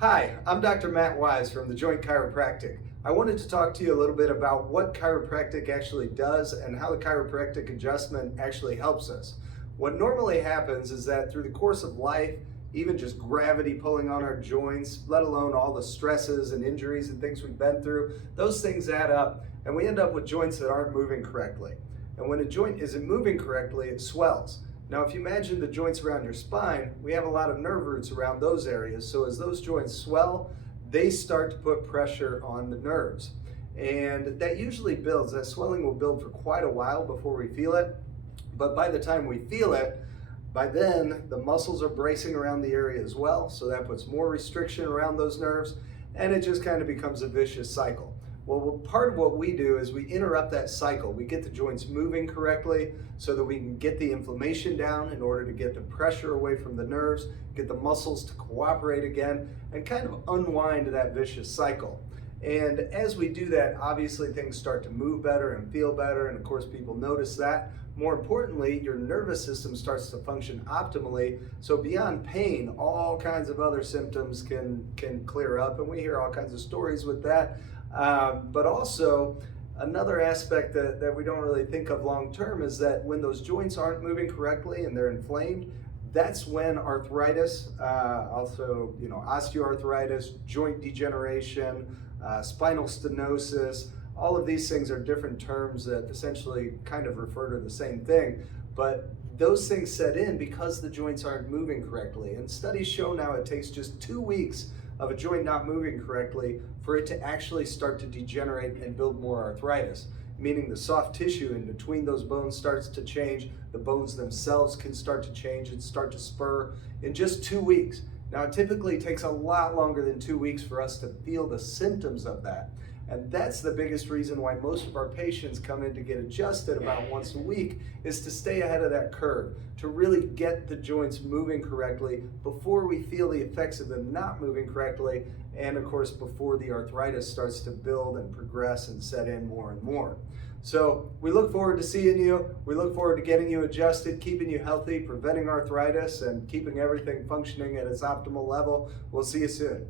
Hi, I'm Dr. Matt Wise from the Joint Chiropractic. I wanted to talk to you a little bit about what chiropractic actually does and how the chiropractic adjustment actually helps us. What normally happens is that through the course of life, even just gravity pulling on our joints, let alone all the stresses and injuries and things we've been through, those things add up and we end up with joints that aren't moving correctly. And when a joint isn't moving correctly, it swells. Now, if you imagine the joints around your spine, we have a lot of nerve roots around those areas. So as those joints swell, they start to put pressure on the nerves. And that usually builds, that swelling will build for quite a while before we feel it. But by the time we feel it, by then the muscles are bracing around the area as well. So that puts more restriction around those nerves and it just kind of becomes a vicious cycle. Well, part of what we do is we interrupt that cycle. We get the joints moving correctly so that we can get the inflammation down in order to get the pressure away from the nerves, get the muscles to cooperate again, and kind of unwind that vicious cycle. And as we do that, obviously things start to move better and feel better, and of course people notice that. More importantly, your nervous system starts to function optimally, so beyond pain, all kinds of other symptoms can clear up, and we hear all kinds of stories with that. But also, another aspect that we don't really think of long term is that when those joints aren't moving correctly and they're inflamed, that's when arthritis, also osteoarthritis, joint degeneration, spinal stenosis, all of these things are different terms that essentially kind of refer to the same thing. But those things set in because the joints aren't moving correctly. And studies show now it takes just 2 weeks of a joint not moving correctly for it to actually start to degenerate and build more arthritis, meaning the soft tissue in between those bones starts to change, the bones themselves can start to change and start to spur in just 2 weeks. Now, it typically takes a lot longer than 2 weeks for us to feel the symptoms of that. And that's the biggest reason why most of our patients come in to get adjusted about once a week, is to stay ahead of that curve, to really get the joints moving correctly before we feel the effects of them not moving correctly, and of course before the arthritis starts to build and progress and set in more and more. So we look forward to seeing you. We look forward to getting you adjusted, keeping you healthy, preventing arthritis, and keeping everything functioning at its optimal level. We'll see you soon.